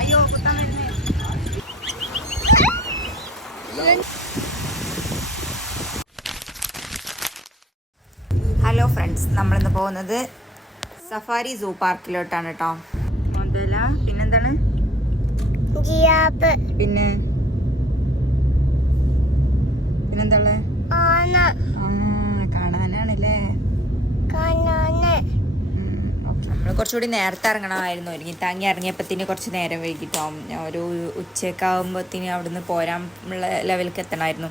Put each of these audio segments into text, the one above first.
അയ്യോ കുത്താൻ വരുന്നേ. ഹലോ ഫ്രണ്ട്സ്, നമ്മളിന്ന് പോകുന്നത് സഫാരി സൂ പാർക്കിലോട്ടാണ് കേട്ടോ. മുതല, പിന്നെന്താണ്, പിന്നെ പിന്നെന്താ കാണാനാണല്ലേ. നമ്മൾ കുറച്ചുകൂടി നേരത്തെ ഇറങ്ങണമായിരുന്നു. ഒരുങ്ങി താങ്ങി ഇറങ്ങിയപ്പത്തിന് കുറച്ച് നേരം വൈകിട്ടോ. ഒരു ഉച്ചക്കാകുമ്പോഴത്തേന് അവിടുന്ന് പോരാൻ ഉള്ള ലെവലിലേക്ക് എത്തണമായിരുന്നു.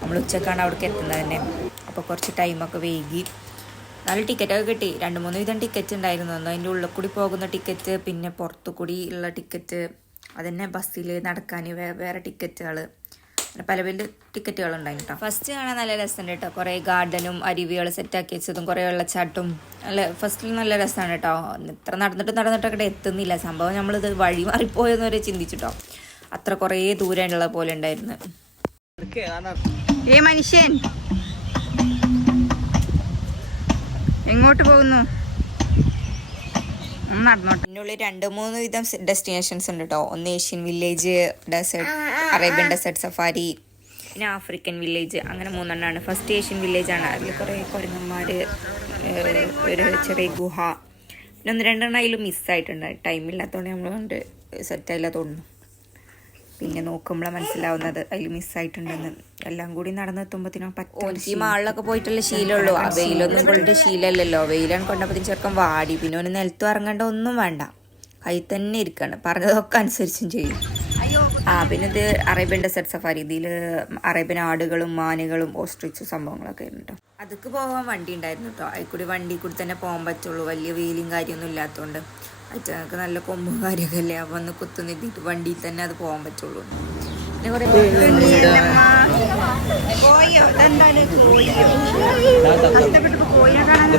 നമ്മൾ ഉച്ചക്കാണ് അവിടേക്ക് എത്തുന്നത് തന്നെ. അപ്പോൾ കുറച്ച് ടൈമൊക്കെ വൈകി. നല്ല ടിക്കറ്റൊക്കെ കിട്ടി. 2-3 വിധം ടിക്കറ്റ് ഉണ്ടായിരുന്നു. ഒന്ന് അതിൻ്റെ ഉള്ളിൽ കൂടി പോകുന്ന ടിക്കറ്റ്, പിന്നെ പുറത്തു കൂടി ഉള്ള ടിക്കറ്റ്, അതന്നെ ബസ്സിൽ നടക്കാൻ വേറെ ടിക്കറ്റുകൾ, പല പല ടിക്കറ്റുകളുണ്ടായിരുന്നു കേട്ടോ. ഫസ്റ്റ് കാണാൻ നല്ല രസമുണ്ട് കേട്ടോ. കുറേ ഗാർഡനും അരുവികൾ സെറ്റാക്കി വെച്ചതും കുറേ വെള്ളച്ചാട്ടും നല്ല ഫസ്റ്റിൽ നല്ല രസമാണ് കേട്ടോ. ഇത്ര നടന്നിട്ടൊക്കെ എത്തുന്നില്ല സംഭവം. നമ്മളിത് വഴി മാറിപ്പോയെന്ന് വരെ ചിന്തിച്ചിട്ടോ. അത്ര കുറേ ദൂരമുള്ള പോലെ ഉണ്ടായിരുന്നു. മനുഷ്യൻ എങ്ങോട്ട് പോകുന്നു? നടന്നോട്ടെ. ഇതിനുള്ളിൽ 2-3 വിധം ഡെസ്റ്റിനേഷൻസ് ഉണ്ട് കേട്ടോ. ഒന്ന് Asian village, desert, Arabian desert safari, പിന്നെ ആഫ്രിക്കൻ വില്ലേജ്, അങ്ങനെ 3 ഫസ്റ്റ് ഏഷ്യൻ വില്ലേജാണ്. അതിൽ കുറേ കുരങ്ങന്മാർ, ഒരു ചെറിയ ഗുഹ, പിന്നെ 1-2 അതിൽ മിസ്സായിട്ടുണ്ട്. ടൈമില്ലാത്തതുകൊണ്ട് നമ്മൾ കൊണ്ട് സെറ്റായില്ല തോന്നുന്നു. പിന്നെ നോക്കുമ്പോഴാണ് മനസ്സിലാവുന്നത് അതിൽ മിസ്സായിട്ടുണ്ടെന്ന്. എല്ലാം കൂടി നടന്നെത്തുമ്പോഴത്തേനും പറ്റും. ഈ മാളിലൊക്കെ പോയിട്ടുള്ള ശീലമുള്ളൂ. ആ വെയിലൊന്നും കൊണ്ടിട്ട് ശീലമല്ലല്ലോ. വെയിലാണ് കൊണ്ടപ്പോഴത്തേക്കും ചെറുക്കം വാടി. പിന്നെ ഒന്ന് നിലത്തും ഇറങ്ങേണ്ട ഒന്നും വേണ്ട, കൈ തന്നെ ഇരിക്കണം. പറഞ്ഞതൊക്കെ അനുസരിച്ചും ചെയ്യും. പിന്നെ ഇത് അറേബ്യൻ ഡെസേർട്ട് സഫാരി. ഇതിൽ അറേബ്യൻ ആടുകളും മാനുകളും ഓസ്ട്രിച്ചും സംഭവങ്ങളൊക്കെ ആയിരുന്നു കേട്ടോ. അതൊക്കെ പോകാൻ വണ്ടി ഉണ്ടായിരുന്നു കേട്ടോ. അതിൽ വണ്ടി കൂടി തന്നെ പോകാൻ പറ്റുള്ളൂ. വലിയ വെയിലും കാര്യമൊന്നും ഇല്ലാത്തതുകൊണ്ട്. അച്ഛനൊക്കെ നല്ല കൊമ്പും കാര്യമൊക്കെ അല്ലേ. അപ്പം ഒന്ന് കുത്തു നിർത്തിയിട്ട് വണ്ടിയിൽ തന്നെ അത് പോകാൻ പറ്റുള്ളൂ. പിന്നെ കുറേ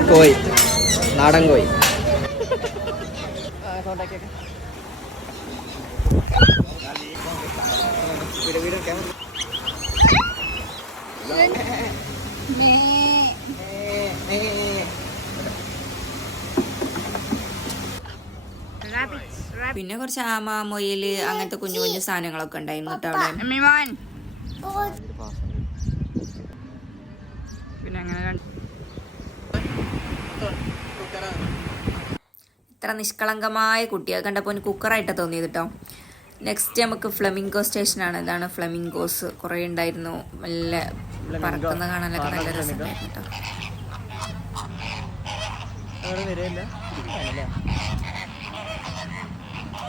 കോഴി, നാടൻ കോഴി. പിന്നെ കുറച്ച് ആമ, മൊയില്, അങ്ങനത്തെ കുഞ്ഞു കുഞ്ഞു സാധനങ്ങളൊക്കെ ഉണ്ടായിരുന്നു കേട്ടോ അവിടെ. പിന്നെ അങ്ങനെ ഇത്ര നിഷ്കളങ്കമായ കുട്ടിയെ കണ്ടപ്പോൾ എനിക്ക് കുക്കറായിട്ടാണ് തോന്നിയത് കേട്ടോ. നെക്സ്റ്റ് നമുക്ക് ഫ്ലെമിംഗോ സ്റ്റേഷനാണ്. ഇതാണ് ഫ്ലെമിംഗോസ്. കുറേ ഉണ്ടായിരുന്നു. നല്ല പറക്കുന്ന കാണാനൊക്കെ നല്ല രസമുണ്ടായിരുന്നു കേട്ടോ.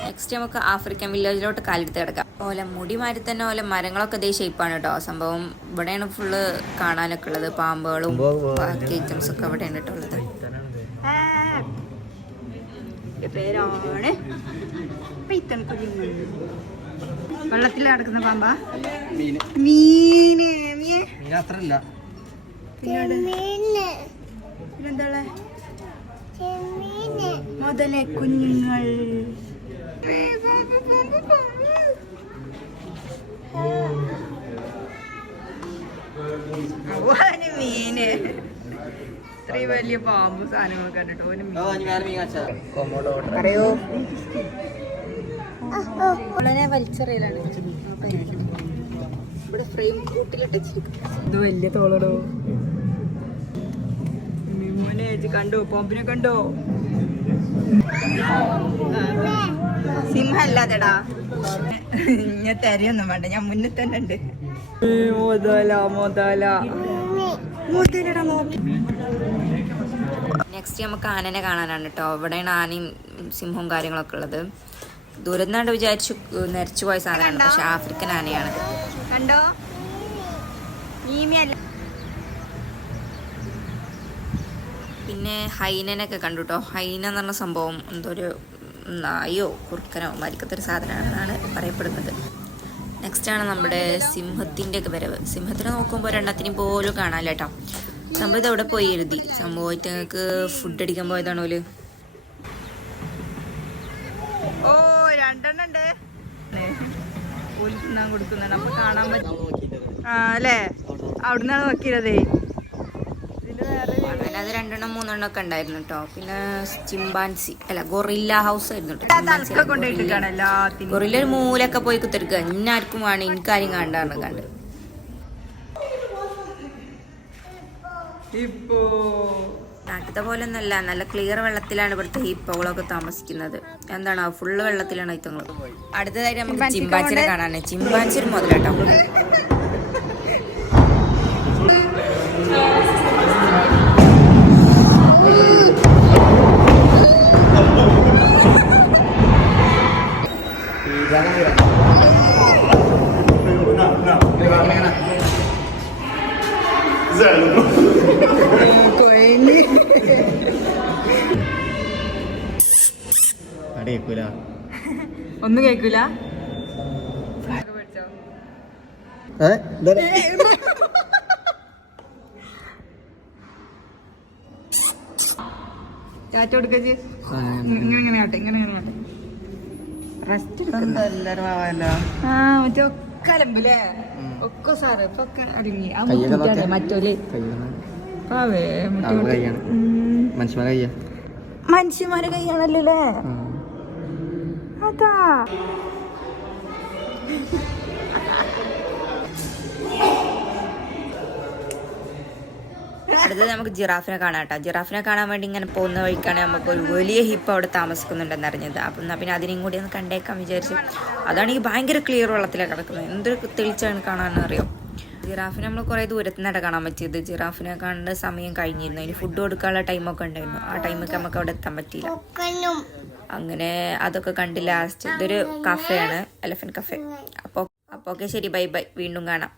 നെക്സ്റ്റ് നമുക്ക് ആഫ്രിക്കൻ വില്ലേജിലോട്ട് കാലെടുത്ത് കിടക്കാം. ഓല മുടി മാറ്റി തന്നെ ഓല മരങ്ങളൊക്കെ ഇതേ ഷേപ്പാണ് കേട്ടോ. സംഭവം ഇവിടെയാണ് ഫുള്ള് കാണാനൊക്കെ ഉള്ളത്. പാമ്പുകളും ബാക്കി ഐറ്റംസ് ഒക്കെ ഇവിടെയാണ് കേട്ടോ ഉള്ളത്. പേരാണ് വെള്ളത്തിൽ നടക്കുന്ന പാമ്പാ. പിന്നെന്താ മുതലേ കുഞ്ഞുങ്ങൾ. മീന് ഇത്രയും വലിയ പാമ്പ് സാധനങ്ങളൊക്കെ കണ്ടിട്ടോ. പറയോ വളരെ വലിച്ചെറിയലാണ്. ഇവിടെ ഫ്രെയിം കൂട്ടിലിട്ടിരിക്കും. ഇത് വലിയ തോളടോ. മോനെ കണ്ടോ പാമ്പിനെ കണ്ടോ? സിംഹം അല്ലാതെടാ. ഞാൻ തരയൊന്നും വേണ്ട, ഞാൻ മുന്നിൽ തന്നെ ഉണ്ട്. നെക്സ്റ്റ് നമുക്ക് ആനനെ കാണാനാണ് കേട്ടോ. ഇവിടെയാണ് ആനയും സിംഹവും കാര്യങ്ങളൊക്കെ ഉള്ളത്. ദൂരം നിന്നാണ്ട് വിചാരിച്ചു നരച്ചു പോയ സാധനമാണ്, പക്ഷെ ആഫ്രിക്കൻ ആനയാണ്. കണ്ടോ? പിന്നെ ഹൈനനൊക്കെ കണ്ടു കേട്ടോ. ഹൈന എന്ന് പറഞ്ഞ സംഭവം എന്തോ ഒരു നായോ കുറുക്കനോ മരിക്കത്തൊരു സാധനമാണെന്നാണ് പറയപ്പെടുന്നത്. നെക്സ്റ്റാണ് നമ്മുടെ സിംഹത്തിൻ്റെ ഒക്കെ വരവ്. സിംഹത്തിനെ നോക്കുമ്പോൾ 2 പോലും കാണാനില്ല കേട്ടോ. സംഭവം ഇത് എവിടെ പോയി എഴുതി. സംഭവമായിട്ട് ഞങ്ങൾക്ക് ഫുഡ് അടിക്കാൻ പോയതാണോ? ഓ 2 ഉണ്ട്. തിന്നാൻ കൊടുക്കുന്നുണ്ട്. അപ്പൊ കാണാൻ പറ്റും അല്ലേ? അവിടുന്നാണ് നോക്കിയതേ. അങ്ങനെ അത് 2 3 ഒക്കെ ഉണ്ടായിരുന്നു കേട്ടോ. പിന്നെ ചിമ്പാൻസി അല്ല ഗൊറില്ല ഹൗസ് ആയിരുന്നു കേട്ടോ. ഗൊറില്ല ഒരു മൂലൊക്കെ പോയി കുത്തിരിക്കുക. ഇന്നാർക്കും വേണം, എനിക്കാരും കണ്ടാണ് കണ്ട്. നാട്ടിലത്തെ പോലെ ഒന്നല്ല, നല്ല ക്ലിയർ വെള്ളത്തിലാണ് ഇവിടുത്തെ ഹിപ്പോകളൊക്കെ താമസിക്കുന്നത്. എന്താണ് ഫുള്ള് വെള്ളത്തിലാണ് ഐത്തങ്ങൾ. അടുത്തതായിട്ട് നമുക്ക് ചിമ്പാൻസിനെ കാണാണ്. ചിമ്പാൻസി ഒരു മുതലാട്ടോ. ഒന്നും കേക്കൂല. ചാറ്റ കൊടുക്കച്ച് ഇങ്ങനെ ആട്ടെ, ഇങ്ങനെ റെസ്റ്റ് മറ്റേ ഒക്കെ അലമ്പല്ലേ ഒക്കെ സാറ് ഇപ്പൊ ഒക്കെ അടങ്ങി. ആ മറ്റോല് മനുഷ്യന്മാരെ കൈയാണല്ലേ അതാ. അടുത്തത് നമുക്ക് ജിറാഫിനെ കാണാം കേട്ടോ. ജിറാഫിനെ കാണാൻ വേണ്ടി ഇങ്ങനെ പോകുന്ന വഴിക്കാണ് നമുക്ക് ഒരു വലിയ ഹിപ്പ് അവിടെ താമസിക്കുന്നുണ്ടെന്ന് അറിഞ്ഞത്. അപ്പം എന്നാൽ പിന്നെ അതിനെയും കൂടി ഒന്ന് കണ്ടേക്കാൻ വിചാരിച്ചു. അതാണെങ്കിൽ ഭയങ്കര ക്ലിയർ വെള്ളത്തിലാണ് കിടക്കുന്നത്. എന്തൊരു തെളിച്ചാണ് കാണാൻ അറിയാം. ജിറാഫിനെ നമ്മൾ കുറേ ദൂരത്ത് നിന്നാണ് കാണാൻ പറ്റിയത്. ജിറാഫിനെ കണ്ട് സമയം കഴിഞ്ഞിരുന്നു. അതിന് ഫുഡ് കൊടുക്കാനുള്ള ടൈമൊക്കെ ഉണ്ടായിരുന്നു. ആ ടൈമൊക്കെ നമുക്ക് അവിടെ എത്താൻ പറ്റിയില്ല. അങ്ങനെ അതൊക്കെ കണ്ട് ലാസ്റ്റ് ഇതൊരു കഫേയാണ്, എലഫന്റ് കഫേ. അപ്പോൾ ഓക്കെ, ശരി, ബൈ ബൈ, വീണ്ടും കാണാം.